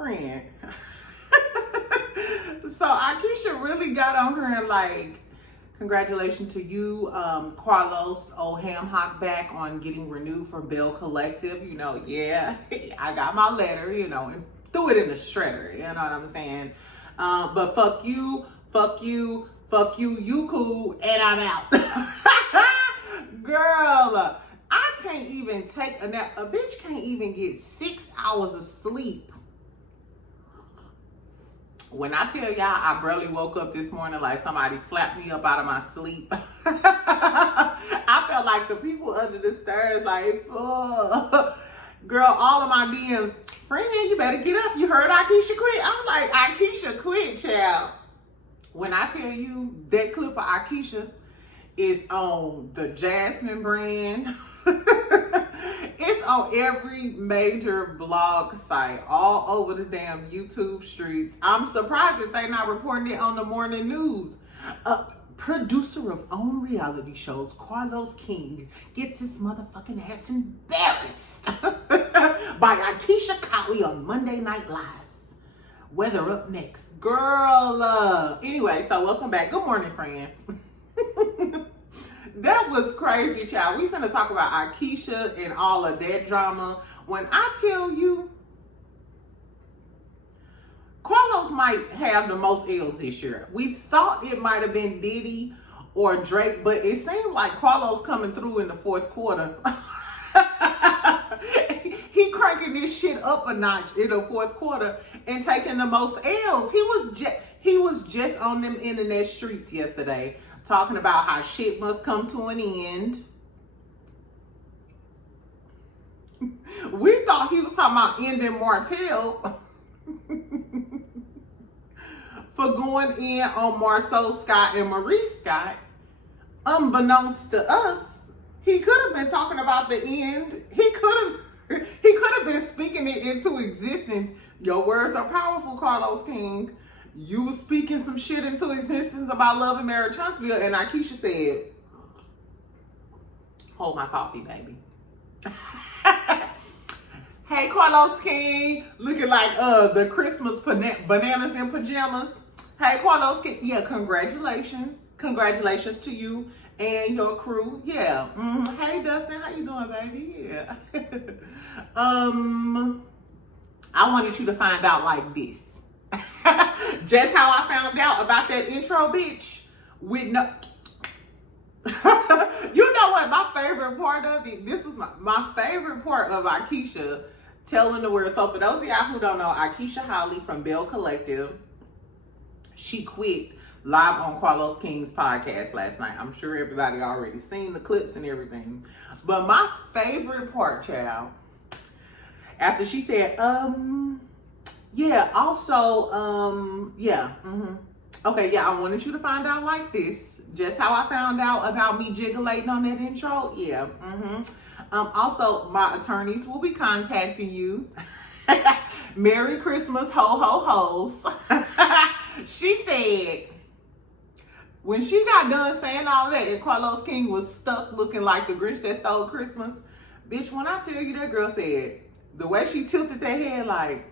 Friend. So Aikisha really got on her and like, congratulations to you, Carlos, old ham hock back on getting renewed for Belle Collective. You know, yeah, I got my letter, you know, and threw it in the shredder. You know what I'm saying? But fuck you, you cool, and I'm out. Girl, I can't even take a nap. A bitch can't even get 6 hours of sleep. When I tell y'all, I barely woke up this morning like somebody slapped me up out of my sleep. I felt like the people under the stairs, like, ugh. Girl, all of my DMs, friend, you better get up. You heard Aikisha quit? I'm like, Aikisha quit, child. When I tell you that clip of Aikisha is on the Jasmine brand. It's on every major blog site all over the damn YouTube streets. I'm surprised that they're not reporting it on the morning news. Producer of own reality shows, Carlos King, gets his motherfucking ass embarrassed by Aikisha Cotley on Monday Night Lives. Weather up next. Girl, anyway, so welcome back. Good morning, friend. That was crazy, child. We finna talk about Aikisha and all of that drama. When I tell you, Carlos might have the most L's this year. We thought it might have been Diddy or Drake, but it seemed like Carlos coming through in the fourth quarter. He cranking this shit up a notch in the fourth quarter and taking the most L's. He was just on them internet streets yesterday, talking about how shit must come to an end. We thought he was talking about ending Martell for going in on Marceau Scott and Maurice Scott. Unbeknownst to us, he could have been talking about the end. He could have been speaking it into existence. Your words are powerful, Carlos King. You was speaking some shit into existence about Love and Marriage Huntsville, and Aikisha said, hold my coffee, baby. Hey, Carlos King, looking like the Christmas bananas in pajamas. Hey, Carlos King, yeah, congratulations. Congratulations to you and your crew. Yeah. Hey, Dustin, how you doing, baby? Yeah. I wanted you to find out like this. Just how I found out about that intro, bitch. With no, you know what? My favorite part of it. This is my favorite part of Aikisha telling the world. So for those of y'all who don't know, Aikisha Holly from Belle Collective, she quit live on Carlos King's podcast last night. I'm sure everybody already seen the clips and everything. But my favorite part, child, after she said, yeah, also, yeah, okay, yeah, I wanted you to find out like this. Just how I found out about me jiggling on that intro, yeah, also, my attorneys will be contacting you. Merry Christmas, ho, ho, hoes. She said, when she got done saying all of that, and Carlos King was stuck looking like the Grinch that stole Christmas, bitch, when I tell you that girl said, the way she tilted that head, like,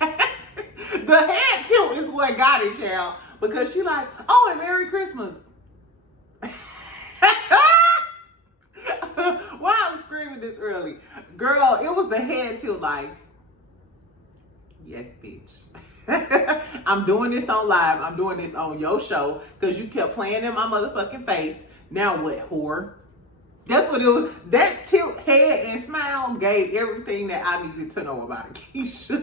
the head tilt is what got it, child. Because she like, oh, and Merry Christmas. Why I'm screaming this early? Girl, it was the head tilt, like, yes, bitch. I'm doing this on live. I'm doing this on your show because you kept playing in my motherfucking face. Now what, whore? That's what it was. That tilt head and smile gave everything that I needed to know about Aikisha.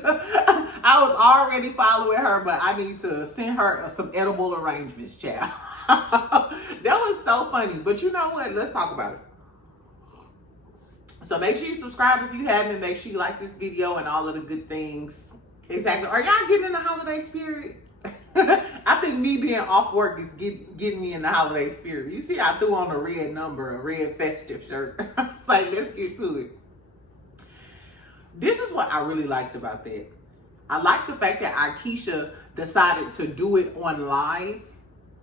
I was already following her, but I need to send her some edible arrangements, child. That was so funny. But you know what? Let's talk about it. So make sure you subscribe if you haven't. Make sure you like this video and all of the good things. Exactly. Are y'all getting in the holiday spirit? I think me being off work is getting me in the holiday spirit. You see, I threw on a red number, a red festive shirt. It's like, let's get to it. This is what I really liked about that. I like the fact that Aikisha decided to do it on live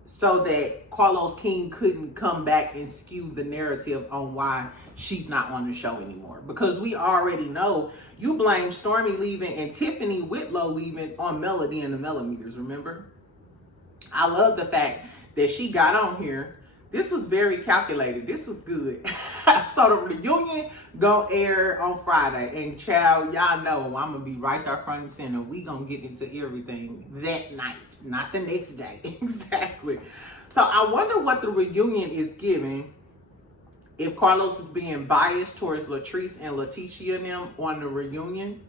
so that Carlos King couldn't come back and skew the narrative on why she's not on the show anymore. Because we already know you blame Stormy leaving and Tiffany Whitlow leaving on Melody and the Millimeters, remember? I love the fact that she got on here. This was very calculated. This was good. So the reunion gonna air on Friday. And child, y'all know I'm gonna be right there front and center. We gonna get into everything that night, not the next day. Exactly. So I wonder what the reunion is giving. If Carlos is being biased towards Latrice and Leticia and them on the reunion.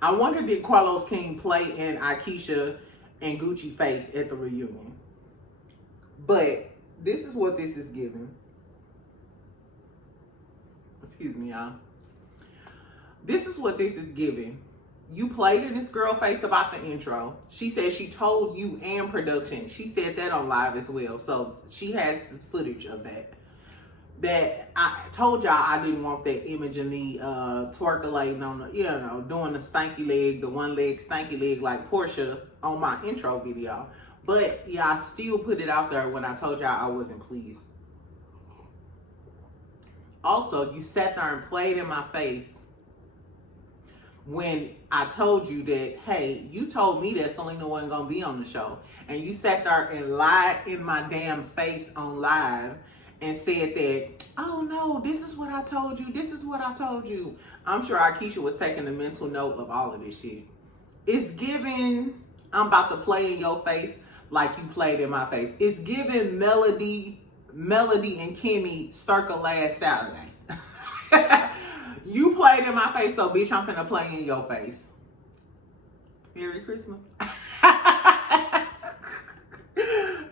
I wonder, did Carlos King play in Aikisha and Gucci face at the reunion? But this is what this is giving. Excuse me, y'all. This is what this is giving. You played in this girl face about the intro. She said she told you and production. She said that on live as well. So she has the footage of that. That I told y'all I didn't want that image of me twerkulating on the, you know, doing the stanky leg, the one leg stanky leg like Portia on my intro video. But yeah, I still put it out there when I told y'all I wasn't pleased. Also, you sat there and played in my face when I told you that, hey, you told me that Selena wasn't going to be on the show. And you sat there and lied in my damn face on live and said that, oh no, this is what I told you. This is what I told you. I'm sure Aikisha was taking a mental note of all of this shit. It's giving, I'm about to play in your face like you played in my face. It's giving Melody and Kimmy circa last Saturday. You played in my face, so bitch, I'm finna play in your face. Merry Christmas.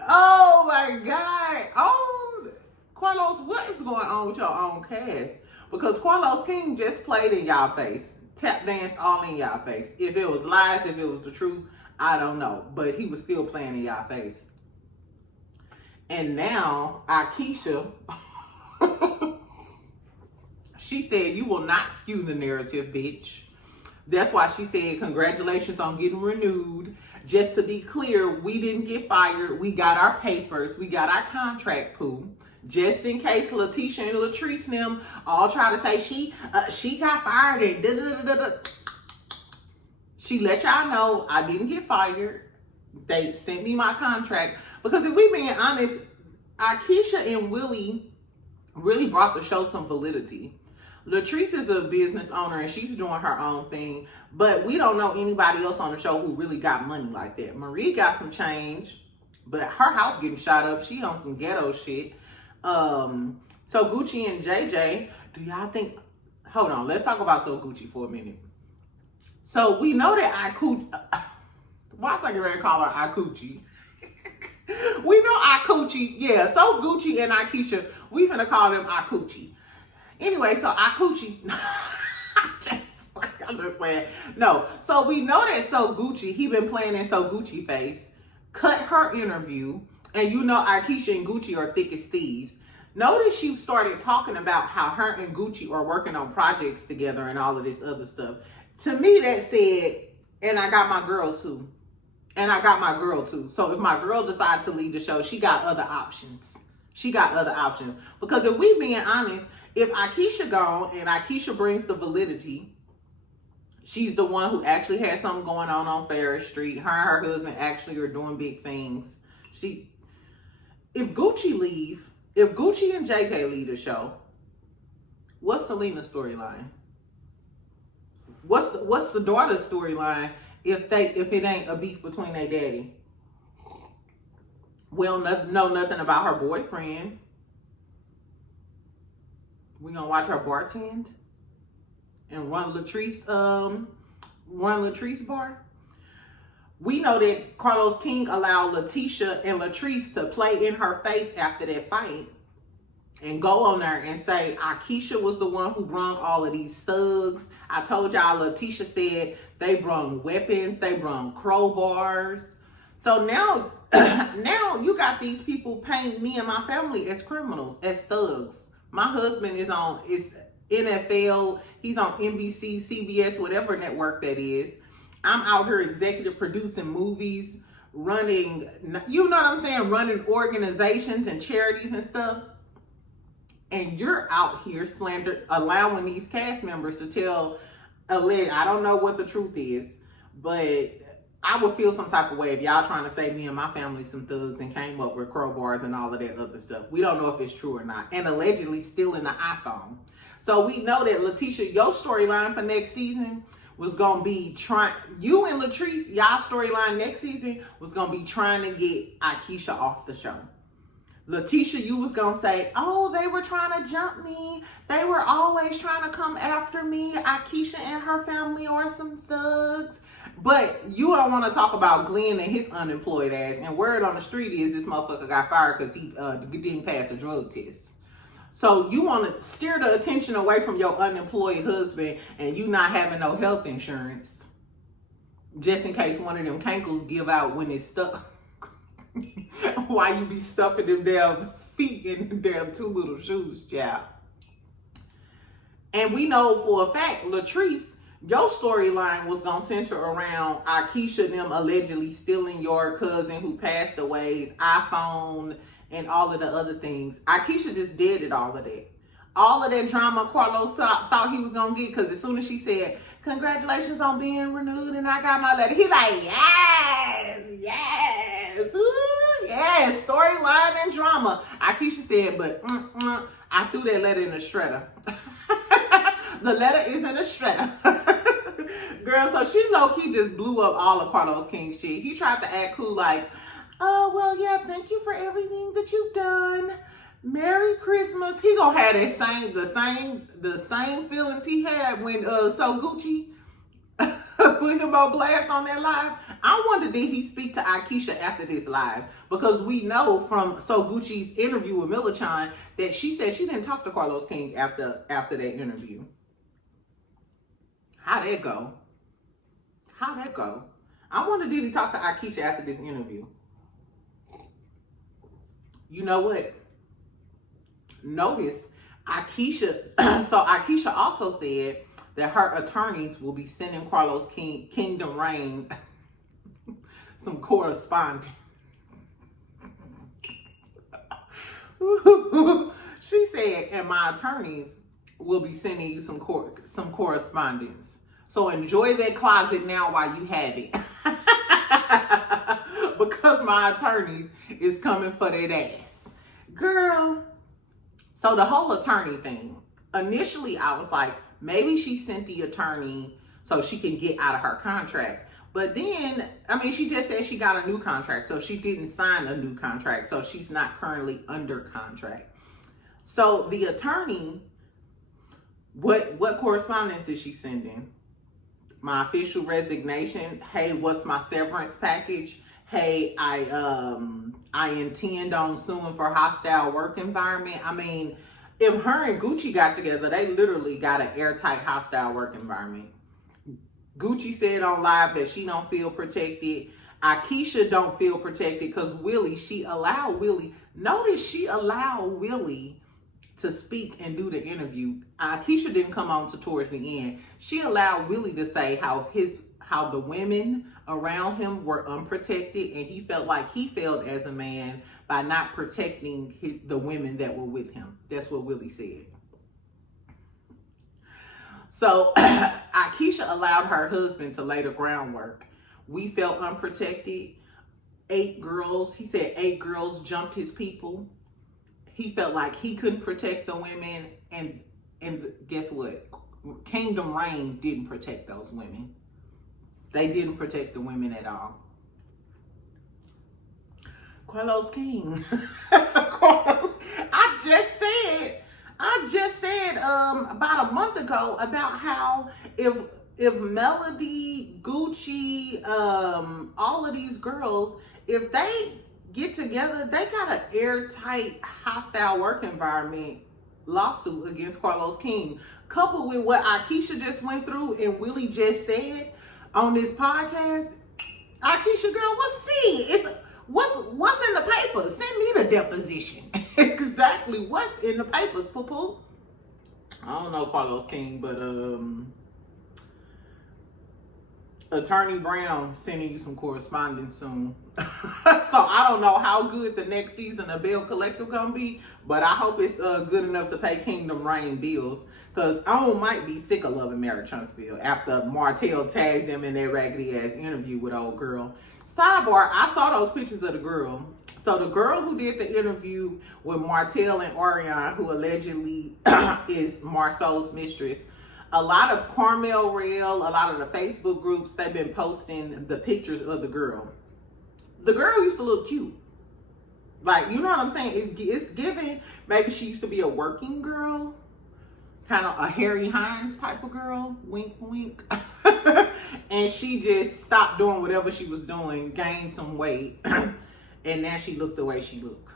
Oh my God. Oh, Carlos, what is going on with your own cast? Because Carlos King just played in y'all face. Tap danced all in y'all face. If it was lies, if it was the truth, I don't know. But he was still playing in y'all face. And now, Aikisha, she said, you will not skew the narrative, bitch. That's why she said, congratulations on getting renewed. Just to be clear, we didn't get fired. We got our papers. We got our contract, poo. Just in case Leticia and Latrice and them all try to say she got fired and da-da-da-da-da. She let y'all know I didn't get fired. They sent me my contract. Because if we being honest, Aikisha and Willie really brought the show some validity. Latrice is a business owner and she's doing her own thing, but we don't know anybody else on the show who really got money like that. Marie got some change, but her house getting shot up. She on some ghetto shit. So Gucci and JJ, do y'all think, hold on, let's talk about So Gucci for a minute. So we know that why is I getting ready to call her Aikisha? We know Aikisha, yeah, So Gucci and Aikisha, we finna call them Aikisha. Anyway, so Aikisha, I'm just playing. No, so we know that So Gucci, he been playing in So Gucci face, cut her interview, and you know Aikisha and Gucci are thick as thieves. Notice she started talking about how her and Gucci are working on projects together and all of this other stuff. To me, that said, and I got my girl too. And I got my girl too. So if my girl decides to leave the show, she got other options. She got other options. Because if we being honest, if Aikisha gone and Aikisha brings the validity, she's the one who actually has something going on Ferris Street. Her and her husband actually are doing big things. If Gucci and JJ leave the show, what's Selena's storyline? What's the daughter's storyline if it ain't a beef between their daddy? We don't know nothing about her boyfriend. We gonna watch her bartend and run Latrice bar. We know that Carlos King allowed Leticia and Latrice to play in her face after that fight and go on there and say Aikisha was the one who brung all of these thugs. I told y'all Leticia said they brung weapons, they brung crowbars. So now you got these people painting me and my family as criminals, as thugs. My husband is NFL, he's on NBC, CBS, whatever network that is. I'm out here executive producing movies, running, you know what I'm saying, running organizations and charities and stuff, and you're out here allowing these cast members to tell I don't know what the truth is, but I would feel some type of way if y'all trying to say me and my family some thugs and came up with crowbars and all of that other stuff. We don't know if it's true or not. And allegedly stealing the iPhone. So we know that Letitia, your storyline for next season was going to be you and Latrice, y'all storyline next season was going to be trying to get Aikisha off the show. Letitia, you was going to say, oh, they were trying to jump me. They were always trying to come after me. Aikisha and her family are some thugs. But you don't want to talk about Glenn and his unemployed ass. And word on the street is this motherfucker got fired because he didn't pass a drug test. So you want to steer the attention away from your unemployed husband and you not having no health insurance. Just in case one of them cankles give out when it's stuck. Why you be stuffing them damn feet in them damn 2 little shoes, child. And we know for a fact, Latrice, your storyline was going to center around Aikisha and them allegedly stealing your cousin who passed away's iPhone and all of the other things. Aikisha just did all of that. All of that drama Carlos thought he was going to get, because as soon as she said, congratulations on being renewed and I got my letter, he like, yes, ooh, yes, storyline and drama. Aikisha said, but I threw that letter in the shredder. The letter is in the shredder. Girl, so she low-key just blew up all of Carlos King's shit. He tried to act cool like, oh, well, yeah, thank you for everything that you've done. Merry Christmas. He gonna have the same feelings he had when So Gucci put him on blast on that live. I wonder, did he speak to Aikisha after this live? Because we know from So Gucci's interview with Millichan that she said she didn't talk to Carlos King after that interview. How'd that go? I wonder, did he talk to Aikisha after this interview? You know what? Notice Aikisha. So Aikisha also said that her attorneys will be sending Carlos Kingdom Reign some correspondence. She said, and my attorneys will be sending you some correspondence. So enjoy that closet now while you have it. Because my attorneys is coming for that ass. Girl. So the whole attorney thing, initially I was like, maybe she sent the attorney so she can get out of her contract. But then, I mean, she just said she got a new contract, so she didn't sign a new contract, so she's not currently under contract. So the attorney, what correspondence is she sending? My official resignation. Hey, what's my severance package? Hey, I intend on suing for hostile work environment. I mean, if her and Gucci got together, they literally got an airtight hostile work environment. Gucci said on live that she don't feel protected. Aikisha don't feel protected because notice she allowed Willie to speak and do the interview. Aikisha didn't come on to towards the end. She allowed Willie to say how the women around him were unprotected, and he felt like he failed as a man by not protecting the women that were with him. That's what Willie said. So Aikisha allowed her husband to lay the groundwork. We felt unprotected. 8 girls, he said 8 girls jumped his people. He felt like he couldn't protect the women, and guess what? Kingdom Reign didn't protect those women. They didn't protect the women at all. Carlos King. I just said about a month ago about how if Melody, Gucci, all of these girls, if they get together, they got an airtight hostile work environment lawsuit against Carlos King, coupled with what Aikisha just went through and Willie just said on this podcast. Aikisha, girl, what's in the papers? Send me the deposition. Exactly, what's in the papers, poo-poo? I don't know Carlos King, but Attorney Brown sending you some correspondence soon. So I don't know how good the next season of Belle Collective gonna be, but I hope it's good enough to pay Kingdom Reign bills. Cause I might be sick of loving Mary Chunksville after Martell tagged them in their raggedy ass interview with old girl. Sidebar, I saw those pictures of the girl. So the girl who did the interview with Martell and Orion, who allegedly is Marceau's mistress, a lot of Carmel Rail, a lot of the Facebook groups, they've been posting the pictures of the girl. The girl used to look cute. Like, you know what I'm saying? It's giving, maybe she used to be a working girl, kind of a Harry Hines type of girl, wink, wink. And she just stopped doing whatever she was doing, gained some weight, and now she looked the way she looked.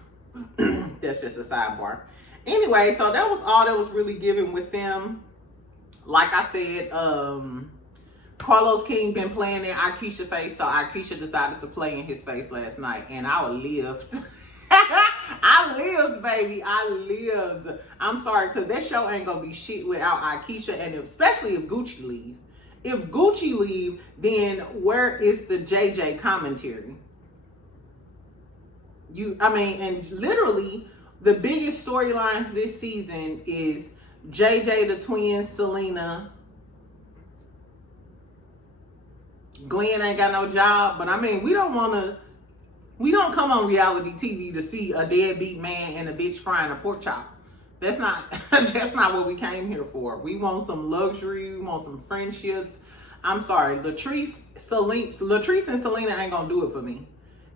That's just a sidebar. Anyway, so that was all that was really given with them. Like I said, Carlos King been playing in Aikisha face, so Aikisha decided to play in his face last night, and I lived. I lived, baby. I lived. I'm sorry, because that show ain't gonna be shit without Aikisha, and especially if Gucci leave. If Gucci leave, then where is the JJ commentary? And literally, the biggest storylines this season is JJ, the twins, Selena. Glenn ain't got no job, but I mean, we don't come on reality TV to see a deadbeat man and a bitch frying a pork chop. That's not what we came here for. We want some luxury, we want some friendships. I'm sorry, Latrice and Selena ain't gonna do it for me.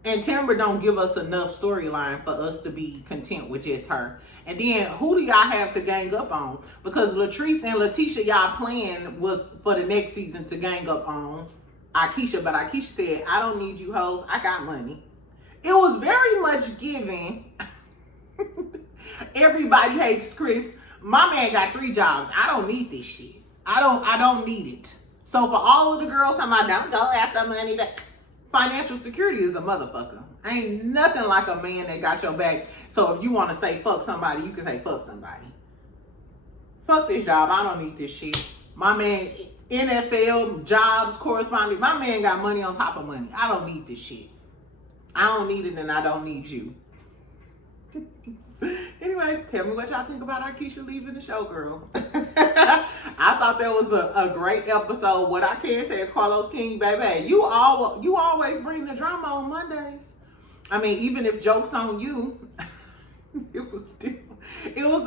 And Timber don't give us enough storyline for us to be content with just her. And then who do y'all have to gang up on? Because Latrice and Letitia, y'all plan was for the next season to gang up on Aikisha. But Aikisha said, I don't need you hoes, I got money. It was very much giving. Everybody hates Chris. My man got 3 jobs. I don't need this shit. I don't need it. So for all of the girls talking about don't go after money, that financial security is a motherfucker. Ain't nothing like a man that got your back. So if you want to say fuck somebody, you can say fuck somebody. Fuck this job. I don't need this shit. My man, NFL, jobs, corresponding. My man got money on top of money. I don't need this shit. I don't need it and I don't need you. Anyways, tell me what y'all think about Aikisha leaving the show, girl. I thought that was a great episode. What I can say is Carlos King, baby, you always bring the drama on Mondays. I mean, even if joke's on you, it was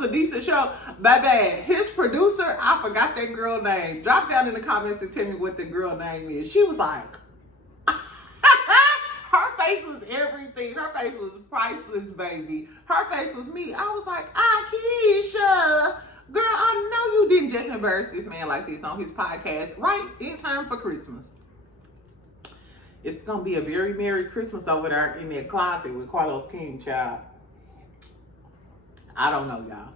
a decent show. Baby, his producer, I forgot that girl name. Drop down in the comments and tell me what the girl name is. She was like, her face was everything. Her face was priceless, baby. Her face was me. I was like, Aikisha, girl, I know you didn't just embarrass this man like this on his podcast right in time for Christmas. It's going to be a very Merry Christmas over there in that closet with Carlos King, child. I don't know, y'all.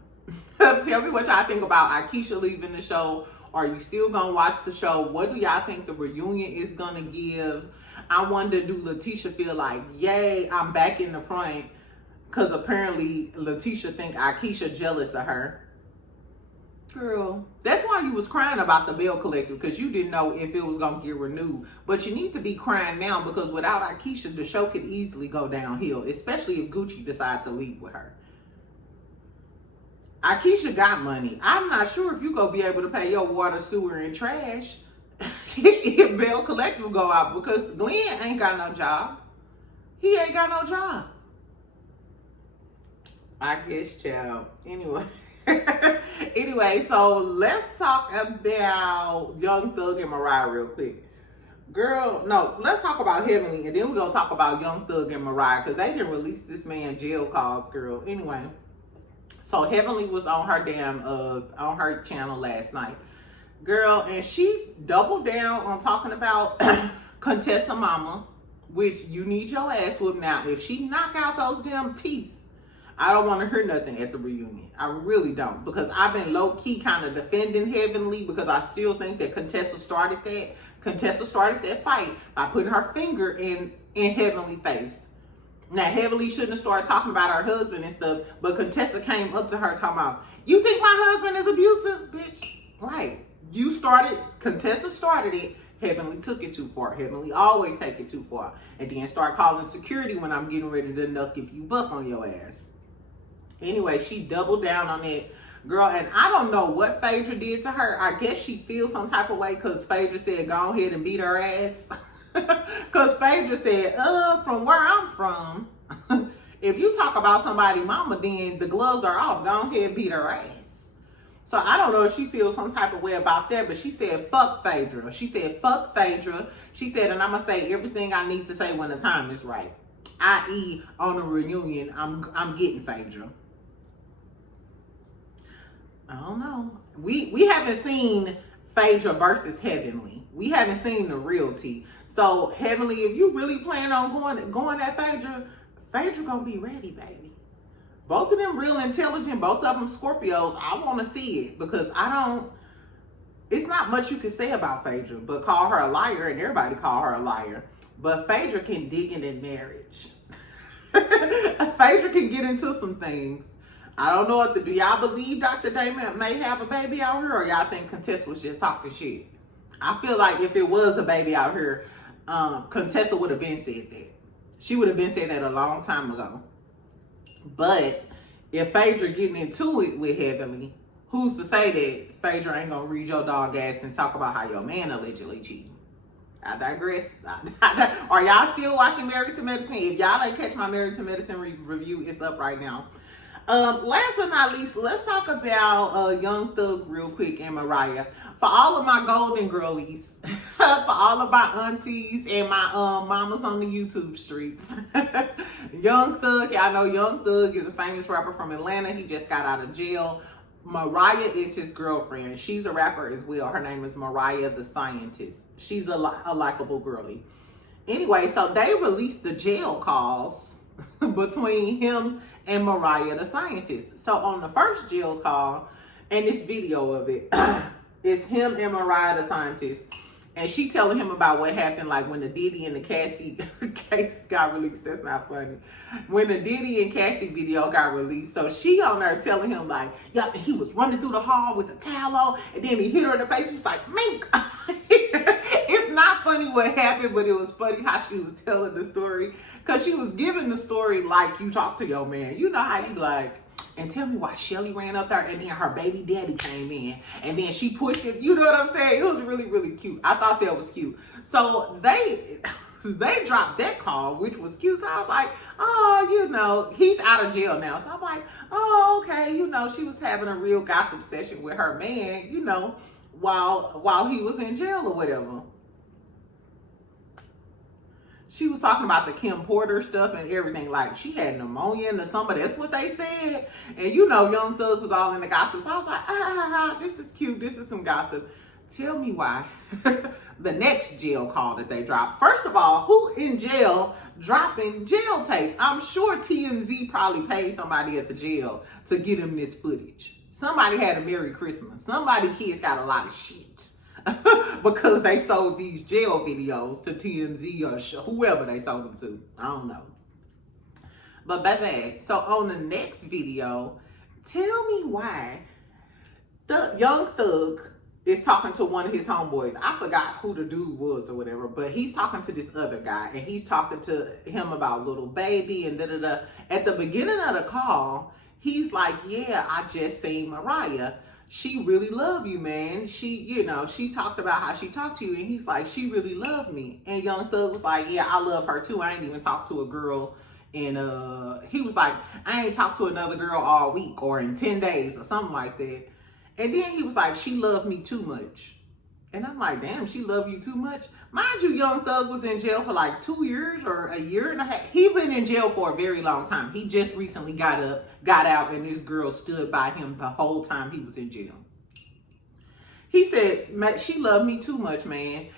Tell me what y'all think about Aikisha leaving the show. Are you still going to watch the show? What do y'all think the reunion is going to give? I wonder, do Letitia feel like, yay, I'm back in the front? Because apparently Letitia think Aikisha jealous of her. Girl, that's why you was crying about the Belle Collective, because you didn't know if it was going to get renewed. But you need to be crying now, because without Aikisha, the show could easily go downhill, especially if Gucci decides to leave with her. Aikisha got money. I'm not sure if you going to be able to pay your water, sewer, and trash if Belle Collective go out, because Glenn ain't got no job. He ain't got no job. I guess, child. Anyway, so let's talk about Young Thug and Mariah real quick. Girl, no, let's talk about Heavenly, and then we're going to talk about Young Thug and Mariah, because they didn't release this man jail calls, girl. Anyway, so Heavenly was on her on her channel last night. Girl, and she doubled down on talking about Contessa mama, which you need your ass whooped now. If she knock out those damn teeth, I don't want to hear nothing at the reunion. I really don't. Because I've been low-key kind of defending Heavenly, because I still think that Contessa started that. Contessa started that fight by putting her finger in Heavenly's face. Now, Heavenly shouldn't have started talking about her husband and stuff, but Contessa came up to her talking about, you think my husband is abusive, bitch? Right. You started, Contessa started it. Heavenly took it too far. Heavenly always take it too far. And then start calling security when I'm getting ready to knuck if you buck on your ass. Anyway, she doubled down on it, girl. And I don't know what Phaedra did to her. I guess she feels some type of way because Phaedra said, go ahead and beat her ass. Because Phaedra said, from where I'm from, if you talk about somebody mama, then the gloves are off. Go ahead and beat her ass. So I don't know if she feels some type of way about that, but she said, fuck Phaedra. She said, fuck Phaedra. She said, and I'm going to say everything I need to say when the time is right. I.e. on a reunion, I'm getting Phaedra. I don't know. We haven't seen Phaedra versus Heavenly. We haven't seen the real tea. So Heavenly, if you really plan on going at Phaedra, Phaedra gonna be ready, baby. Both of them real intelligent, both of them Scorpios. I want to see it because it's not much you can say about Phaedra, but call her a liar, and everybody call her a liar. But Phaedra can dig in marriage. Phaedra can get into some things. I don't know do y'all believe Dr. Damon may have a baby out here, or y'all think Contessa was just talking shit? I feel like if it was a baby out here, Contessa would have been said that. She would have been said that a long time ago. But if Phaedra getting into it with Heavenly, who's to say that Phaedra ain't gonna read your dog ass and talk about how your man allegedly cheating? I digress. Are y'all still watching Married to Medicine? If y'all didn't catch my Married to Medicine review, it's up right now. Last but not least, let's talk about Young Thug real quick and Mariah. For all of my golden girlies, for all of my aunties and my mamas on the YouTube streets, Young Thug, y'all know Young Thug is a famous rapper from Atlanta. He just got out of jail. Mariah is his girlfriend. She's a rapper as well. Her name is Mariah the Scientist. She's a likable girly. Anyway, so they released the jail calls between him and Mariah the Scientist. So on the first jail call, and this video of it, it's him and Mariah the Scientist. And she telling him about what happened, like when the Diddy and the Cassie case got released. That's not funny. When the Diddy and Cassie video got released. So she on there telling him like, yeah, and he was running through the hall with the towel on, and then he hit her in the face. She was like, mink. It's not funny what happened, but it was funny how she was telling the story. Because she was giving the story like you talk to your man. You know how you like, and tell me why Shelly ran up there and then her baby daddy came in and then she pushed it. You know what I'm saying? It was really, really cute. I thought that was cute. So they dropped that call, which was cute. So I was like, oh, you know, he's out of jail now. So I'm like, oh, okay. You know, she was having a real gossip session with her man, you know, while he was in jail or whatever. She was talking about the Kim Porter stuff and everything. Like, she had pneumonia in the summer. That's what they said. And, you know, Young Thug was all in the gossip. So I was like, this is cute. This is some gossip. Tell me why the next jail call that they dropped. First of all, who in jail dropping jail tapes? I'm sure TMZ probably paid somebody at the jail to get him this footage. Somebody had a Merry Christmas. Somebody kids got a lot of shit. Because they sold these jail videos to TMZ or whoever they sold them to. I don't know. But baby, so on the next video, tell me why the Young Thug is talking to one of his homeboys. I forgot who the dude was or whatever, but he's talking to this other guy and he's talking to him about little baby and da-da-da. At the beginning of the call, he's like, yeah, I just seen Mariah. She really love you, man. She, you know, she talked about how she talked to you, and he's like, she really loved me. And Young Thug was like, yeah, I love her too. I ain't even talked to a girl. And he was like, I ain't talked to another girl all week or in 10 days or something like that. And then he was like, she loved me too much. And I'm like, damn, she loved you too much? Mind you, Young Thug was in jail for like 2 years or a year and a half. He been in jail for a very long time. He just recently got out, and this girl stood by him the whole time he was in jail. He said, she loved me too much, man.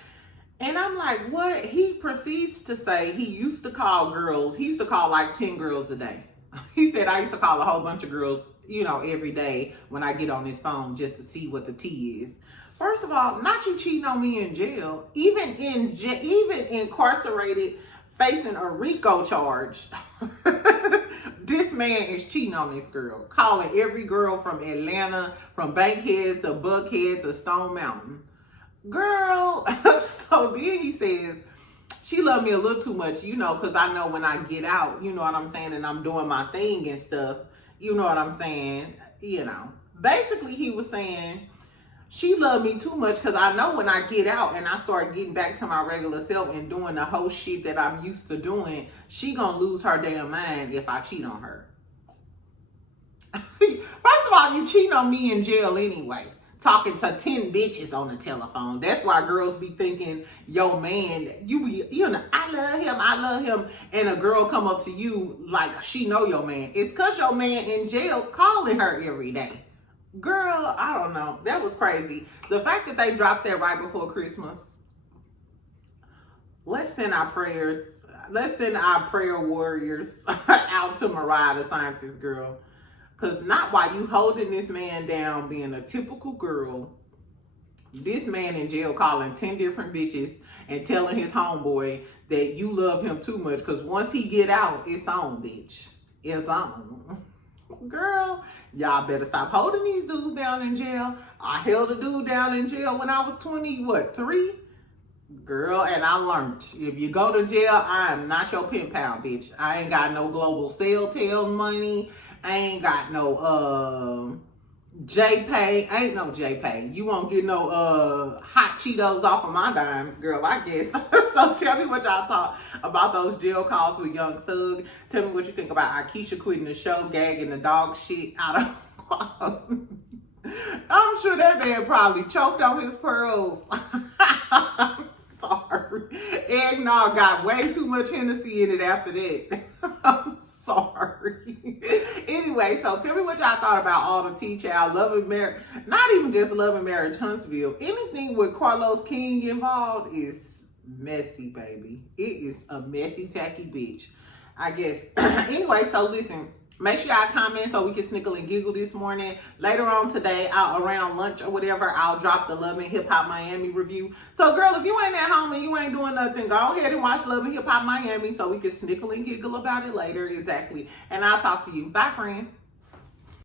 And I'm like, what? He proceeds to say he used to call girls. He used to call like 10 girls a day. He said, I used to call a whole bunch of girls, you know, every day when I get on his phone just to see what the tea is. First of all, not you cheating on me in jail. Even incarcerated, facing a RICO charge, this man is cheating on this girl. Calling every girl from Atlanta, from Bankhead to Buckhead to Stone Mountain. Girl, so she loved me a little too much, you know, because I know when I get out, you know what I'm saying, and I'm doing my thing and stuff, you know what I'm saying, you know. Basically, he was saying, she loved me too much because I know when I get out and I start getting back to my regular self and doing the whole shit that I'm used to doing, she gonna lose her damn mind if I cheat on her. First of all, you cheating on me in jail anyway. Talking to 10 bitches on the telephone. That's why girls be thinking, yo man, you know, I love him. And a girl come up to you like she know your man. It's cause your man in jail calling her every day. Girl, I don't know. That was crazy. The fact that they dropped that right before Christmas. Let's send our prayers. Let's send our prayer warriors out to Mariah, the scientist girl. Because not while you holding this man down being a typical girl, this man in jail calling 10 different bitches and telling his homeboy that you love him too much. Because once he get out, it's on, bitch. It's on. Girl, y'all better stop holding these dudes down in jail. I held a dude down in jail when I was 3? Girl, and I learned, if you go to jail, I am not your pen pal, bitch. I ain't got no global sale tail money. I ain't got no JPay. Ain't no JPay. You won't get no hot Cheetos off of my dime, girl, I guess. So tell me what y'all thought about those jail calls with Young Thug. Tell me what you think about Aikisha quitting the show, gagging the dog shit out of I'm sure that man probably choked on his pearls. I'm sorry. Eggnog got way too much Hennessy in it after that. I'm sorry. Anyway, so tell me what y'all thought about all the T-Child, Love and Marriage, not even just Love and Marriage Huntsville. Anything with Carlos King involved is messy, baby. It is a messy, tacky bitch, I guess. Anyway, so listen, make sure y'all comment so we can snickle and giggle this morning. Later on today, around lunch or whatever, I'll drop the Love and Hip Hop Miami review. So girl, if you ain't at home and you ain't doing nothing, go ahead and watch Love and Hip Hop Miami so we can snickle and giggle about it later. Exactly. And I'll talk to you. Bye, friend.